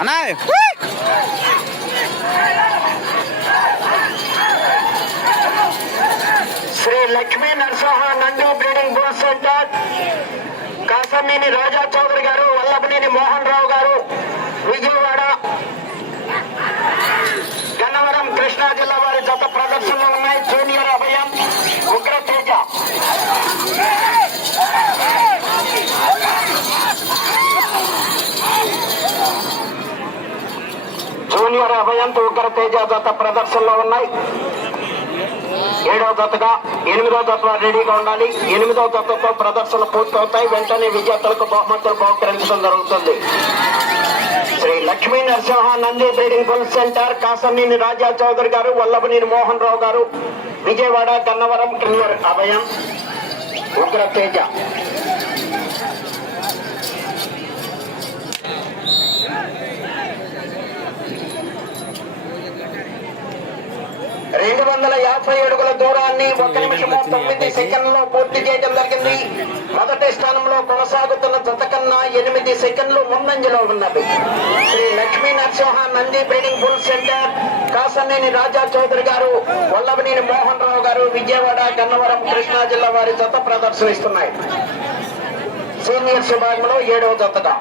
అన్నా Sri Lakshmi Narasimha Nandi breeding bull centre Kasarneni Raja Chowdary గారు, వల్లభనేని మోహన్ రావు గారు, విజయవాడ గన్నవరం కృష్ణా జిల్లా వారి జత ప్రదర్శనలో ఉన్నాయి. జూనియర్ అభయం, ఉగ్ర తేజ. జూనియర్ అభయంతో ఉగ్ర తేజ జత ప్రదర్శనలో ఉన్నాయి. 7వ జతగా 8వ జత రెడీగా ఉండాలి. 8వ జతతో ప్రదర్శన పూర్తవుతాయి. వెంటనే విజేతలకు బహుమతులు బహుకరించడం జరుగుతుంది. Sri Lakshmi Narasimha Nandi breeding bull centre Kasarneni Raja Chowdary గారు, వల్లభనేని మోహన్ రావు గారు, విజయవాడ గన్నవరం జూనియర్ అభయం, ఉగ్ర తేజ. 250 అడుగుల దూరాన్ని 1 నిమిషం 9 సెకండ్లో పూర్తి చేయడం జరిగింది. మొదటి స్థానంలో కొనసాగుతున్న జత కన్నా 8 సెకండ్లు ముందంజలో ఉన్నది. Shri Lakshmi Narasimha Nandi breeding bull centre Kasarneni Raja Chowdary గారు, వల్లభనేని మోహన్ రావు గారు, విజయవాడ గన్నవరం కృష్ణా జిల్లా వారి జత ప్రదర్శనిస్తున్నాయి. సీనియర్స్ విభాగంలో 7వ జతగా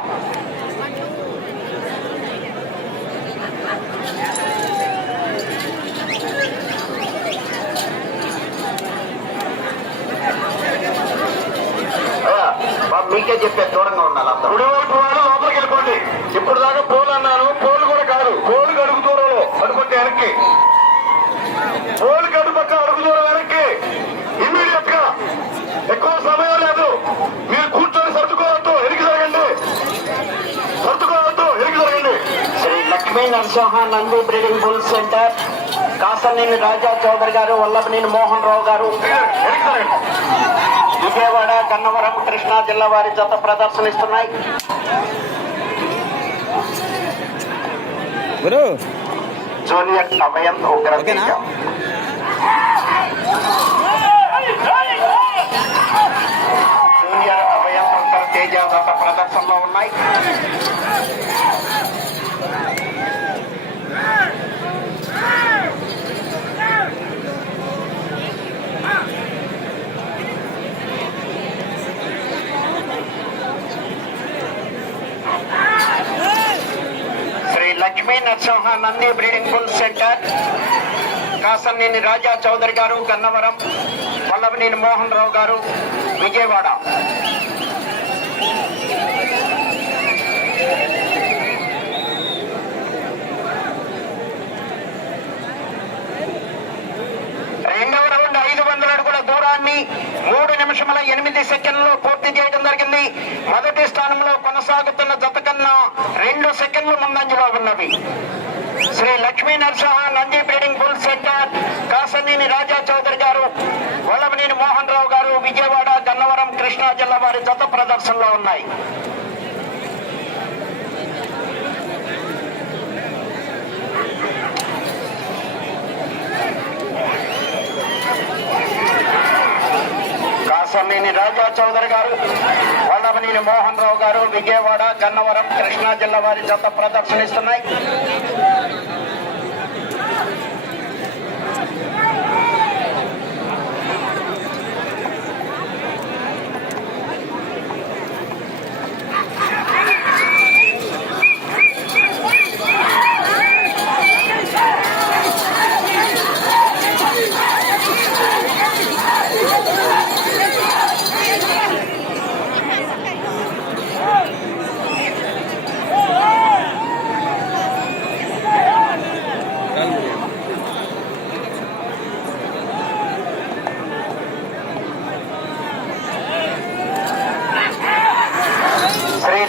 మీకే చెప్పే దూరంగా ఉండాలి. కుడివైపు వాడు లోపలికి వెళ్ళిపోండి. ఇప్పుడు దాకా పోలు అన్నాను, పోలు కూడా కాదు, పోలు అడుగు దూరంలో అనుకుంటే వెనక్కి, పోలు గడు పక్క అడుగు దూరం వెనక్కి. ఇమ్మీడియట్ గా, ఎక్కువ సమయం లేదు. మీరు కూర్చొని సర్దుకోవద్దు, ఎరికి జరగండి, సర్దుకోవద్దు, ఎరికి జరగండి. Sri Lakshmi Narasimha Nandi breeding bull centre Kasarneni Raja Chowdary గారు, వల్లభనేని మోహన్ రావు గారు, ఎరికి జరగండి. విజయవాడ గన్నవరం కృష్ణా జిల్లా వారి జత ప్రదర్శనిస్తున్నాయి. జూనియర్ అభయం, ఉగ్ర తేజ. జూనియర్ అభయం, ఉగ్ర తేజ జత ప్రదర్శనలో ఉన్నాయి. Lakshmi Narasimha Nandi breeding bull centre Kasarneni Raja Chowdary గారు, గన్నవరం, వల్లభనేని మోహన్ రావు గారు, విజయవాడ. రెండవ రౌండ్ 500 అడుగుల దూరాన్ని 3 నిమిషముల 8 సెకండ్లు పూర్తి చేయడం జరిగింది. మొదటి స్థానంలో కొనసాగుతున్న జత కన్నా 2 సెకండ్లు ముందంజలో ఉన్నవి. Shri Lakshmi Narasimha Nandi breeding bull centre Kasarneni Raja Chowdary గారు, వల్లభనేని మోహన్ రావు గారు, విజయవాడ గన్నవరం కృష్ణా జిల్లా వారి జత ప్రదర్శనలో ఉన్నాయి. కాసర్నేని రాజా చౌదరి గారు, వల్లభనేని మోహన్ రావు గారు, విజయవాడ గన్నవరం కృష్ణా జిల్లా వారి జత ప్రదర్శనిస్తున్నాయి.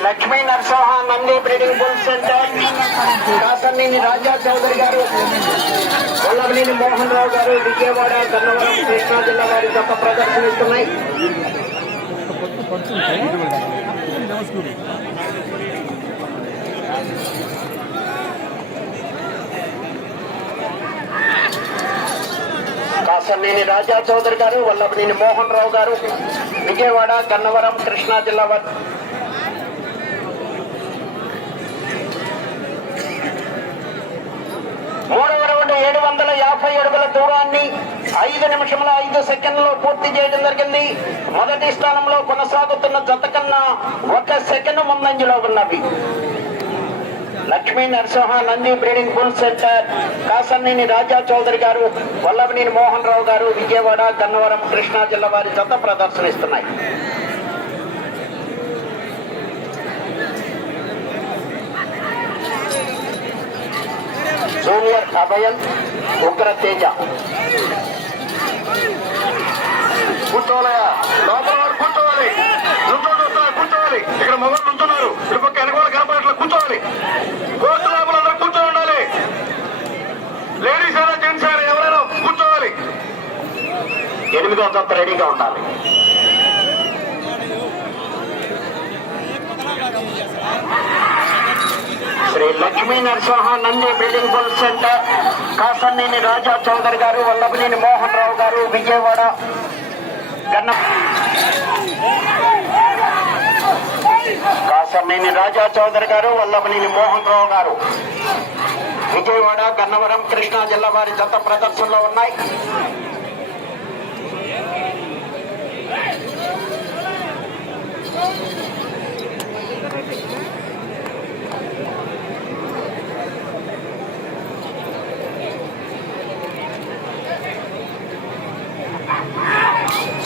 Lakshmi Narasimha Nandi breeding bull centre Kasarneni Raja Chowdary గారు, వల్లభనేని మోహన్ రావు గారు, విజయవాడ గన్నవరం కృష్ణా జిల్లా వారి జత ప్రదర్శనిస్తున్నాయి. కాసర్నేని రాజా చౌదరి గారు, వల్లభనేని మోహన్ రావు గారు, విజయవాడ గన్నవరం కృష్ణా జిల్లా వారి 50 అడుగుల దూరాన్ని 5 నిమిషముల 5 సెకండ్లో పూర్తి చేయడం జరిగింది. మొదటి స్థానంలో కొనసాగుతున్న జత కన్నా 1 సెకండ్ ముందంజలో ఉన్నవి. Lakshmi Narasimha Nandi breeding bull centre, Kasanneni Raja Chowdary గారు, వల్లభనేని మోహన్ రావు గారు, విజయవాడ, గన్నవరం, కృష్ణా జిల్లా వారి జత ప్రదర్శనిస్తున్నాయి. జూనియర్ అభయన్, ఉగ్ర తేజ. కూర్చోవాలయా, లోపల వారు కూర్చోవాలి, కూర్చోవాలి. ఇక్కడ మొగలు ఉంటున్నారు, ఇటు పక్క వెనకాల కనపడట్లా, కూర్చోవాలి. కోర్టు లోపల అందరూ కూర్చొని ఉండాలి. లేడీస్ అయినా జెంట్స్ అయినా ఎవరైనా కూర్చోవాలి. 8వ జత రెడీగా ఉండాలి. Sri Lakshmi Narasimha Nandi breeding bull centre, Kasanneni Raja Chowdary గారు, వల్లభనేని మోహన్ రావు గారు, విజయవాడ, కాసన్నేని రాజా చౌదరి గారు, వల్లభనేని మోహన్ రావు గారు, విజయవాడ, గన్నవరం, కృష్ణా జిల్లా వారి జత ప్రదర్శనలో ఉన్నాయి.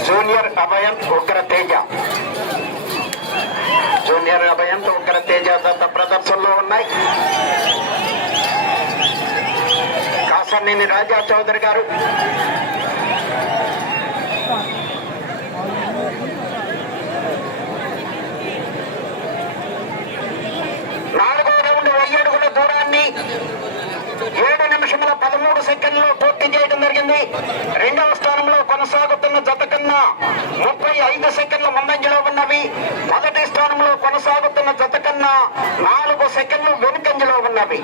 జూనియర్ అభయన్, ఉగ్ర తేజ. జూనియర్ అభయన్, ఉగ్ర తేజ దత్త ప్రదర్శనలో ఉన్నాయి. కాసన్నేని రాజా చౌదరి గారు, నాలుగో రౌండ్ 1000 అడుగుల దూరాన్ని 7 నిమిషముల 13 సెకండ్లో పూర్తి చేయడం జరిగింది. 2వ స్థానంలో కొనసాగుతున్న జత కన్నా 35 సెకండ్ల ముందంజలో ఉన్నవి. మొదటి స్థానంలో కొనసాగుతున్న జత కన్నా 4 సెకండ్లు వెనుకంజలో ఉన్నవి.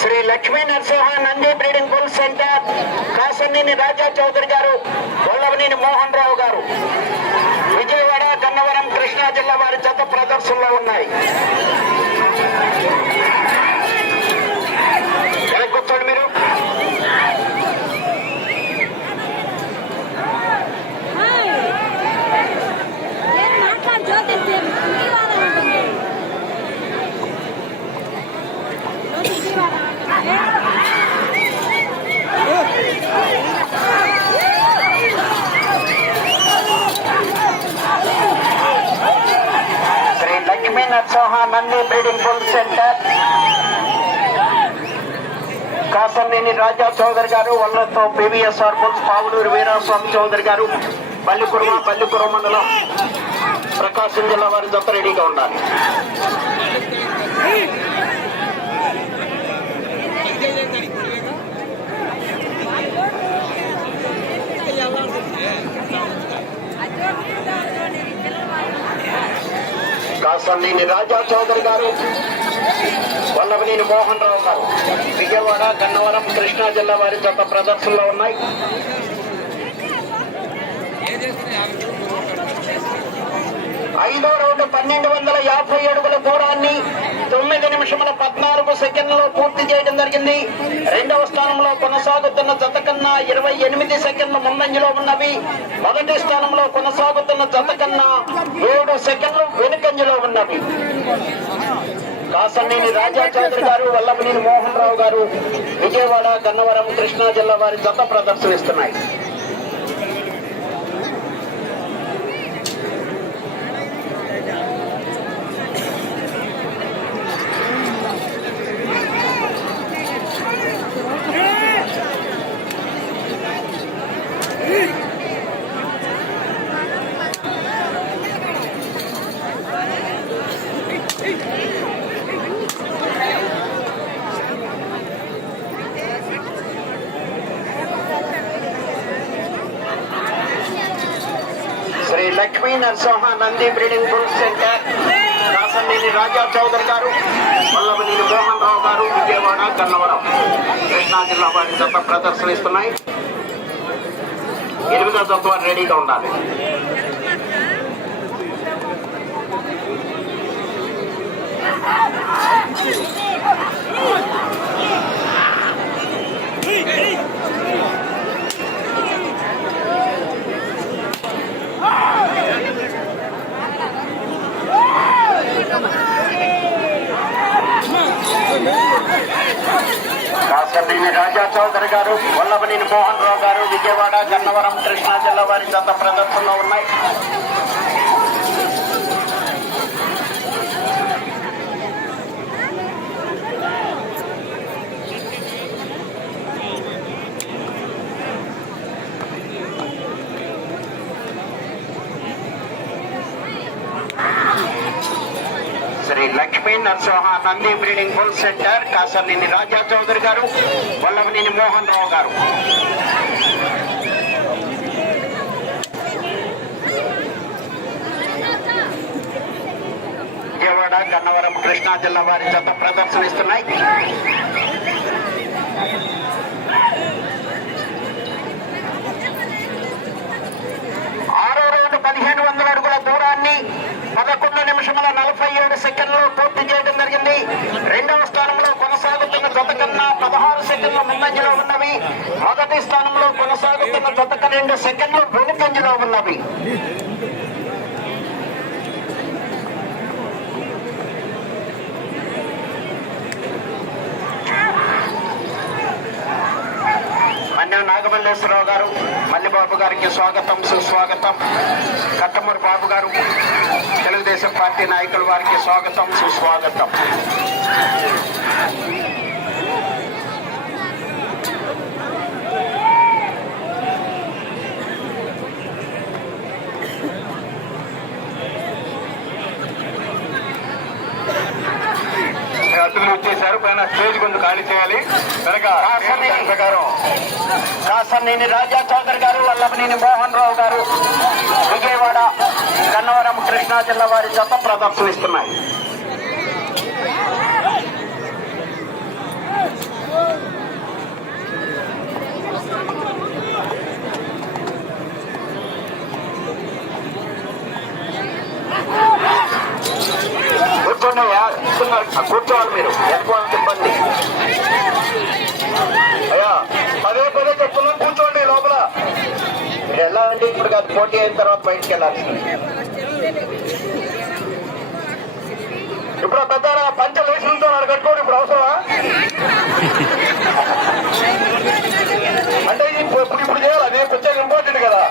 Shri Lakshmi Narasimha Nandi breeding bull centre, Kasanneni Raja Chowdary గారు, వల్లభనేని మోహన్ రావు గారు, విజయవాడ, గన్నవరం, కృష్ణా జిల్లా వారి జత ప్రదర్శనలో ఉన్నాయి. కూర్చోండి మీరు. Sri Lakshmi Narasimha Nandi breeding bull centre, Kasanneni Raja Chowdary garu, వల్లతో పివిఎస్ఆర్ బుల్స్, పావులూరు వీరాస్వామి చౌదరి గారు, పల్లికుర మండలం, ప్రకాశం జిల్లా వారి జత రెడీగా ఉండాలి. కాసన్నేని రాజా చౌదరి గారు, వల్లభనేని మోహన్ రావు గారు, విజయవాడ, గన్నవరం, కృష్ణా జిల్లా వారి జత ప్రదర్శనలో ఉన్నాయి. 5వ రౌండ్ 1250 అడుగుల దూరాన్ని 9 నిమిషముల 14 సెకండ్లలో పూర్తి చేయడం జరిగింది. 2వ స్థానంలో కొనసాగుతున్న జత కన్నా 28 సెకండ్ల ముందంజలో ఉన్నవి. మొదటి స్థానంలో కొనసాగుతున్న జత కన్నా 7 సెకండ్లు వెనుకంజలో ఉన్నవి. కాసన్నేని రాజా చౌదరి గారు, వల్లభనేని మోహన్ రావు గారు, విజయవాడ, గన్నవరం, కృష్ణా జిల్లా వారి జత ప్రదర్శనిస్తున్నాయి. Sri Lakshmi Narasimha Nandi breeding bull centre, Kasanneni Raja Chowdary గారు, వల్లభనేని మోహన్ రావు గారు, విజయవాడ, గన్నవరం, కృష్ణా జిల్లా వారి జత ప్రదర్శనిస్తున్నాయి. 8వ జత వారు రెడీగా ఉండాలి. కాసర్నేని రాజా చౌదరి గారు, వల్లభనేని మోహన్ రావు గారు, విజయవాడ, గన్నవరం, కృష్ణా జిల్లా వారి జత ప్రదర్శనలో ఉన్నాయి. Sri Lakshmi Narasimha Nandi breeding bull centre, Kasarneni Raja Chowdary గారు, వల్లభనేని మోహన్ రావు గారు. విజయవాడ, గన్నవరం, కృష్ణా జిల్లా వారి జత ప్రదర్శనిస్తున్నాయి. ఆరో రౌండ్ 1500 అడుగుల దూరాన్ని 11 నిమిషముల 47 సెకండ్లు పూర్తి చేయడం జరిగింది. రెండవ స్థానంలో కొనసాగుతున్న జత కన్నా 16 సెకండ్లు ముందంజలో ఉన్నవి. మొదటి స్థానంలో కొనసాగుతున్న జతకు 2 సెకండ్లు వెనుకంజలో ఉన్నవి. మన్యం నాగమల్లేశ్వరరావు గారు, మల్లిబాబు గారికి స్వాగతం, సుస్వాగతం. కట్టమూరి బాబు గారు, తెలుగుదేశం పార్టీ నాయకుల వారికి స్వాగతం, సుస్వాగతం. అతిథులు వచ్చేసారు. పైన స్టేజ్ కొంచెం ఖాళీ చేయాలి. కనుక ప్రకారం కాసర్నేని రాజా చౌదరి గారు, వల్లభనేని మోహన్ రావు గారు, విజయవాడ, గన్నవరం, కృష్ణా జిల్లా వారి జత ప్రదర్శనిస్తున్నాయి. కూర్చోవాలి మీరు, ఎక్కువ ఇబ్బంది. అయ్యా పదే పదే చెప్తున్నాం, కూర్చోండి లోపల. మీరు ఎలా అండి? ఇప్పుడు కాదు, పోటీ అయిన తర్వాత బయటికి వెళ్ళాలి. ఇప్పుడు పెద్ద పంచ లేచి ఉంటున్నాడు, కట్టుకోండి. ఇప్పుడు అవసరమా అంటే ఇప్పుడు చేయాలి. అది కొంచెం ఇంపార్టెంట్ కదా.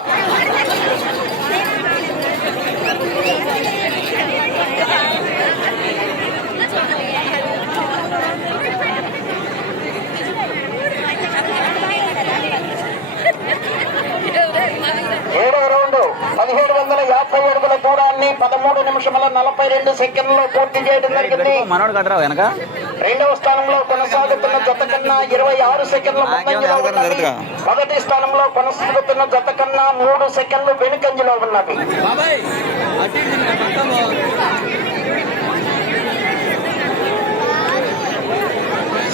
ఏడవ రౌండ్ 1750 అడుగుల దూరాన్ని 13 నిమిషముల 42 సెకండ్లో పూర్తి చేయడం జరిగింది. రెండవ స్థానంలో కొనసాగుతున్న జత కన్నా 26 సెకండ్ల ముందంజలో ఉన్నది. మొదటి స్థానంలో కొనసాగుతున్న జత కన్నా 3 సెకండ్లు వెనుకంజలో ఉన్నది.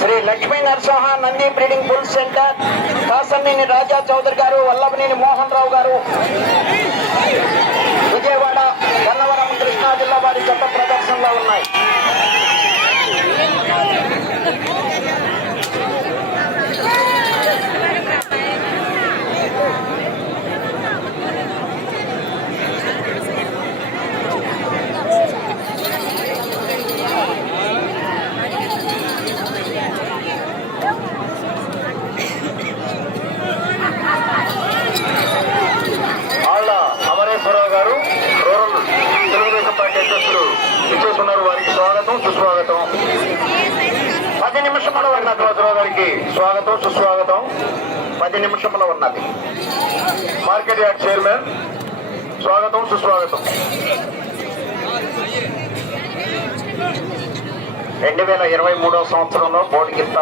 Shri Lakshmi Narasimha Nandi breeding bull centre, Kasarneni Raja Chowdary గారు, వల్లభనేని మోహన్ రావు గారు, విజయవాడ, గన్నవరం, కృష్ణా జిల్లా వారి జత ప్రదర్శనలో ఉన్నాయి. అమరేశ్వరరావు గారు, రూరల్ తెలుగుదేశం పార్టీ అధ్యక్షులు ఇచ్చేస్తున్నారు. వారికి స్వాగతం, సుస్వాగతం. 10 నిమిషముల ఉన్నది. రాజరావు గారికి స్వాగతం, సుస్వాగతం. 10 నిమిషముల ఉన్నది. మార్కెట్ యార్డ్ చైర్మన్ స్వాగతం, సుస్వాగతం. 2023 సంవత్సరంలో బోడిగిత్త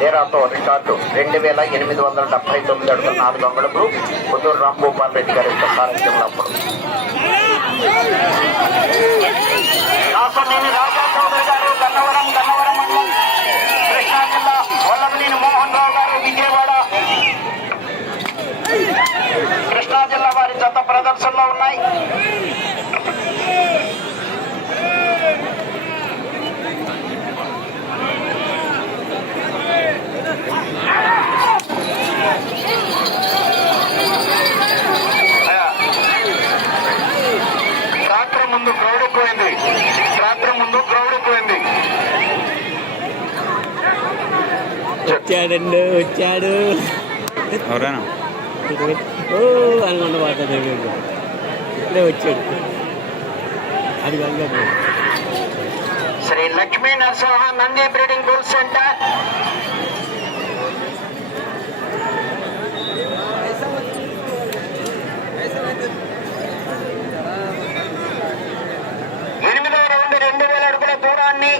డేరాతో రికార్డు 2879 అడుగుల 4 అంగుళములు పుత్తూరు రాంభూపాల్ రెడ్డి గారి యొక్క సారథ్యంలో అప్పుడు. కాసర్నేని రాజా చౌదరి గారు, గన్నవరం మండలం, కృష్ణా జిల్లా, వల్లభనేని మోహన్ రావు గారు, విజయవాడ, కృష్ణా జిల్లా వారి జత ప్రదర్శనలో ఉన్నాయి. వచ్చాడండి వచ్చాడు ఎవరైనా ఓ అనుకుంటా మాట్లాడాడు ఇప్పుడే వచ్చాడు అది కాదు Shri Lakshmi Narasimha Nandi breeding bull centre ఎనిమిదవ రౌండ్ 2000 అడుగుల దూరాన్ని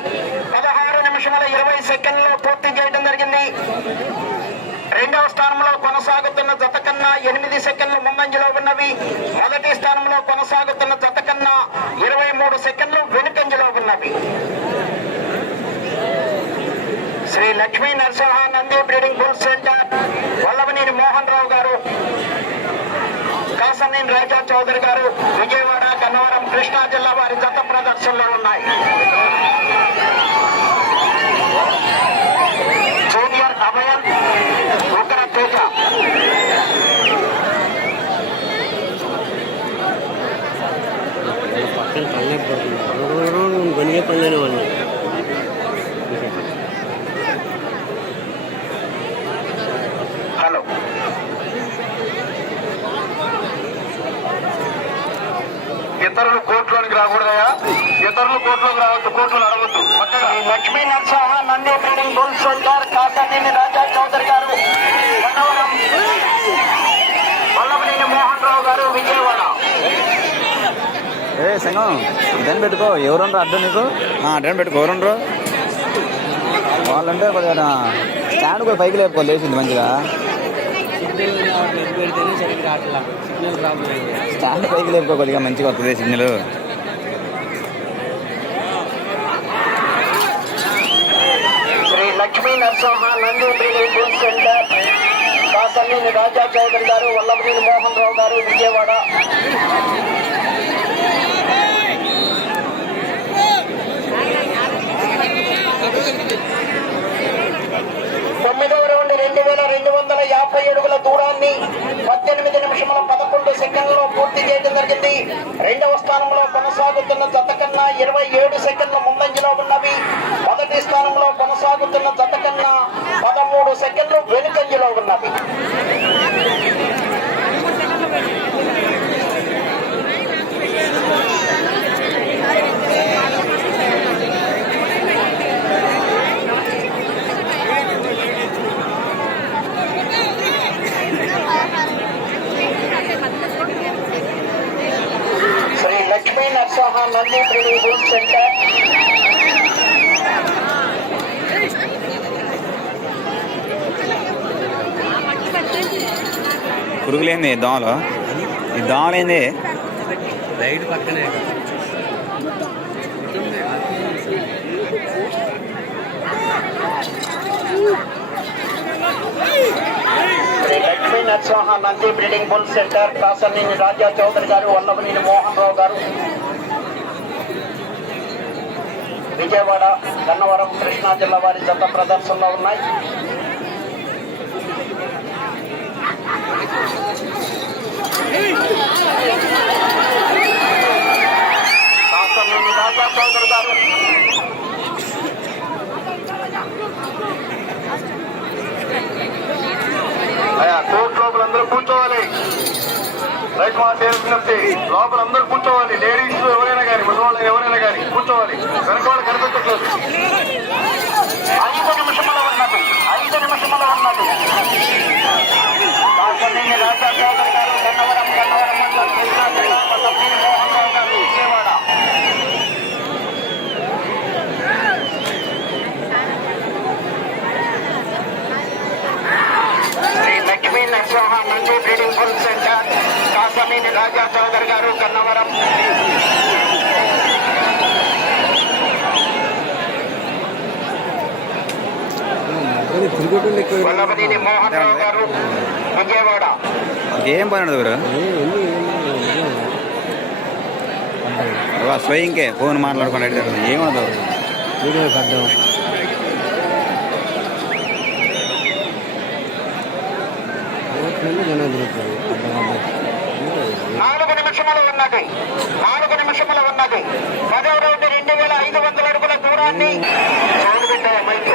16 నిమిషముల 20 సెకండ్లలో పూర్తి చేయడం జరిగింది. రెండవ స్థానంలో కొనసాగుతున్న జత కన్నా 8 సెకండ్లు ముందంజలో ఉన్నవి. మొదటి స్థానంలో కొనసాగుతున్న జత కన్నా 23 సెకండ్లు వెనుకంజలో ఉన్నవి. Shri Lakshmi Narasimha Nandi breeding bull centre Vallabhaneni Mohan Rao గారు, కాసనేని రాజా చౌదరి గారు, విజయవాడ, గన్నవరం, కృష్ణా జిల్లా వారి జత ప్రదర్శనలో ఉన్నాయి. జూనియర్ అభయం, ఉగ్ర తేజ. పక్కన పల్లెకి పడుతుంది గొనిగే పనులనే ఉన్నాయి. హలో ఇతరులు కోర్టులోనికి రాకూడదయా, ఇతరులు కోర్టులోకి రావద్దు, కోర్టులు అడవద్దు. Shri Lakshmi Narasimha Nandi breeding bull centre Kasaneni Raja Chowdary గారు, గన్నవరం, వల్లభనేని మోహన్ రావు గారు, విజయవాడ. ఏ సంగం దాన్ని పెట్టుకో. ఎవరుండ్రు అడ్డు నీకు? అడ్డం పెట్టుకో. ఎవరుండ్రు వాళ్ళంటే కొద్దిగా స్టాండ్ కూడా పైకి లేపుకో, లేచింది మంచిగా. పెడితేనే సరిగ్గా రావట్లా, సిగ్నల్ ప్రాబ్లం. స్టాండ్ పైకి లేపుకో, కొద్దిగా మంచిగా వస్తుంది signal. Shri Lakshmi Narasimha Nandi breeding bull centre Kasaneni Raja Chowdary గారు, వల్లభనేని మోహన్ రావు గారు, విజయవాడ. తొమ్మిదవ రౌండ్ 2250 అడుగుల దూరాన్ని 18 నిమిషముల 11 సెకండ్లలో పూర్తి చేయడం జరిగింది. రెండవ స్థానంలో కొనసాగుతున్న జత కన్నా 27 సెకండ్ల ముందంజలో ఉన్నవి. మొదటి స్థానంలో కొనసాగుతున్న జత కన్నా 13 సెకండ్లు వెనుకంజలో ఉన్నవి. Shri Lakshmi Narasimha Nandi breeding bull centre పురుగులేంది దోమలు? ఈ దోమలేంది? లైట్ పక్కనే Shri Lakshmi Narasimha Nandi breeding bull centre Kasaneni Raja Chowdary గారు, వల్లభనేని మోహన్ రావు గారు, విజయవాడ, గన్నవరం, కృష్ణా జిల్లా వారి జత ప్రదర్శనలో ఉన్నాయి. కాసనేని రాజా చౌదరి గారు, అయ్యా కోర్టు లోపల అందరూ కూర్చోవాలి. రైతు మా విజ్ఞప్తి, లోపల అందరూ కూర్చోవాలి. లేడీస్ ఎవరైనా కానీ, ముసలి ఎవరైనా కానీ కూర్చోవాలి. వెనక వాళ్ళు కనిపించట్లేదు. 5 నిమిషముల ఉన్నది. కాసనేని రాజా చౌదరి గారు, గన్నవరం మండలం, కృష్ణా జిల్లా, వల్లభనేని మోహన్ రావు గారు, Vijayawada. Shri Lakshmi Narasimha Nandi breeding bull centre Kasaneni Raja Chowdary గారు, గన్నవరం. తిరుగుతుంది ఎక్కువ. వల్లభనేని మోహన్ రావు గారు, విజయవాడ. ఏం పని ఉండదు గురు. స్వయంకే ఫోన్ మాట్లాడుకుంటే ఏముండదు. వీడియో పడ్డాం. 4 నిమిషములు ఉన్నది. 10వ రౌండ్ 2500 అడుగుల దూరాన్ని మైకు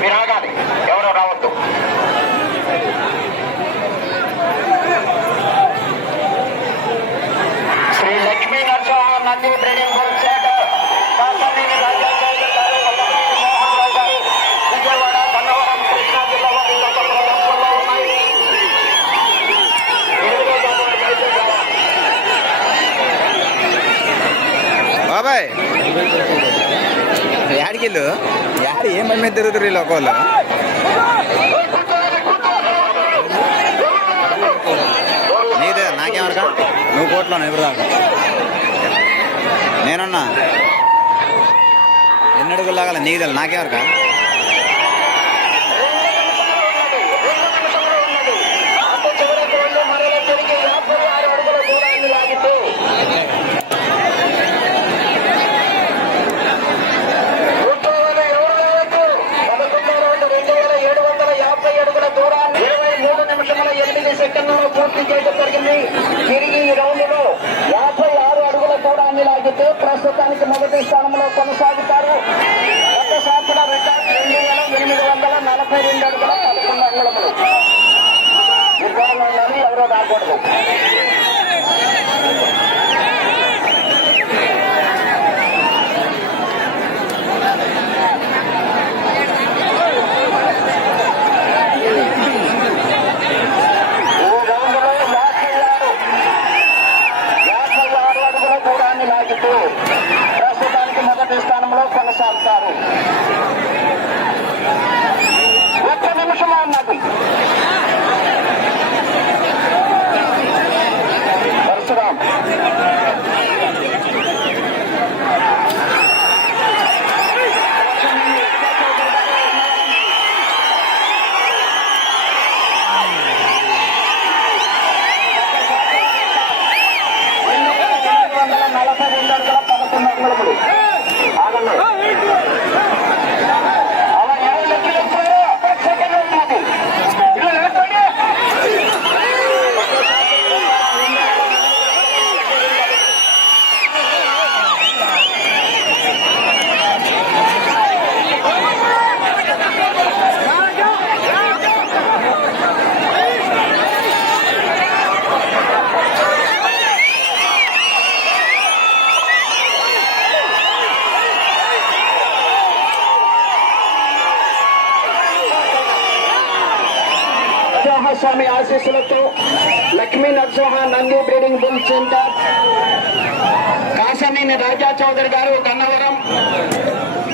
మీరు ఆగాలి, ఎవరో రావద్దు. Shri Lakshmi Narasimha Nandi breeding bull centre, Kasaneni Raja Chowdary గారు, వల్లభనేని మోహన్ రావు గారు, విజయవాడ, గన్నవరం, కృష్ణా జిల్లా వారి గత ప్రదర్శనలో ఉన్నాయి. బాబాయ్ యాడికిళ్ళు యాడి ఏం పని మీద తిరుగుతురు ఈ లోకోళ్ళు? నీదే నాకేమరకా? నువ్వు కోట్లో ఎప్పుడు దాకా నేనున్నా ఎన్ని అడుగులు లాగాల నీకు తెలు నాకేమరకా? పూర్తి చేయడం జరిగింది. తిరిగి ఈ రౌండ్ లో 56 అడుగుల దూరాన్ని లాగితే ప్రస్తుతానికి మొదటి స్థానంలో కొనసాగుతారు. గత సంవత్సరం రికార్డు 2842 అడుగుల 11 అంగుళములు. ఈ దూరంలోనే ఎవరో రాకూడదు. ప్రస్తుతానికి మొదటి స్థానంలో కొనసాగుతారు. ఒక్క నిమిషం ఉన్నది. పరశురాం స్వామి ఆశీస్సులతో Lakshmi Narasimha Nandi breeding bull centre, Kasaneni Raja Chowdary గారు గన్నవరం,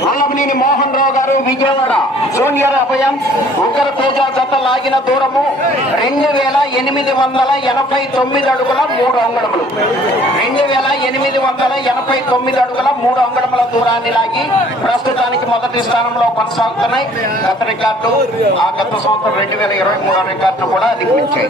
వల్లభనేని మోహన్ రావు గారు విజయవాడ, జూనియర్ అభయం ఉగ్ర తేజ జత లాగిన దూరము 2889 అడుగుల 3 అంగుళములు. 2889 అడుగుల 3 అంగుళముల దూరాన్ని లాగి ప్రస్తుతానికి మొదటి స్థానంలో కొనసాగుతున్నాయి. గత రికార్డు ఆ గత సంవత్సరం 2023 రికార్డు కూడా అధిగమించాయి.